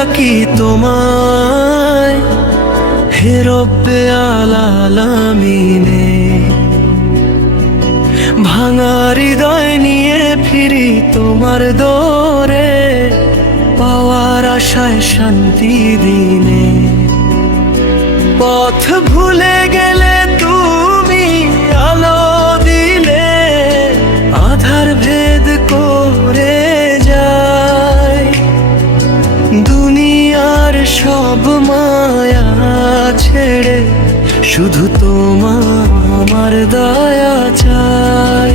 ডাকি তোমায় হে রব্বে আলামিনে। ভাঙা হৃদয় নিয়ে ফিরি তোমার দোরে, পাওয়ার আশায় শান্তি দিনে। পথ ভুলে গেলে তুমি আলো দিলে, আধার ভেদ করে যায়। দুনিয়ার সব মায়া ছেড়ে শুধু তোমার দয়া চাই।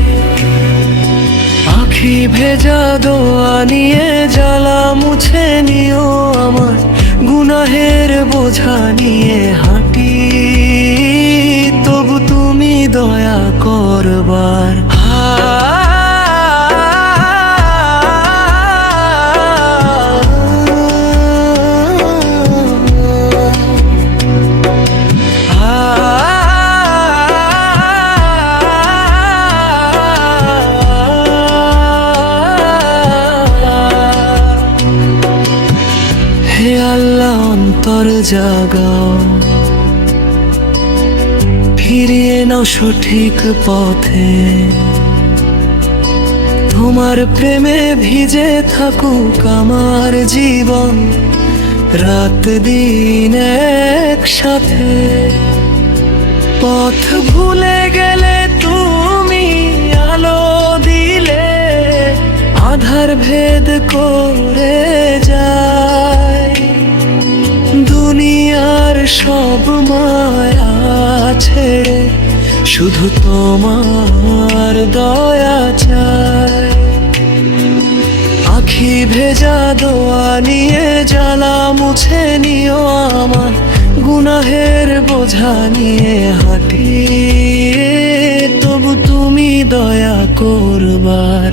আখি ভেজা দোয়া নিয়ে জ্বালা মুছে নিও আমার, গুনাহের বোঝা নিয়ে হাঁটি তবু তুমি দয়া করবার। হে আল্লাহ অন্তর জাগাও, ফিরিয়ে নাও সঠিক পথে। তোমার প্রেমে ভিজে থাকুক আমার জীবন, রাত দিন একসাথে। পথ ভুলে গেলে তুমি আলো দিলে, আধার ভেদ করে যায়। দুনিয়ার সব মায়া ছেড়ে শুধু তোমার দয়া চাই। আখি ভেজা দোয়া নিয়ে জ্বালা মুছে নিও আমার, গুনাহের বোঝা নিয়ে হাঁটি তবু তুমি দয়া করবার।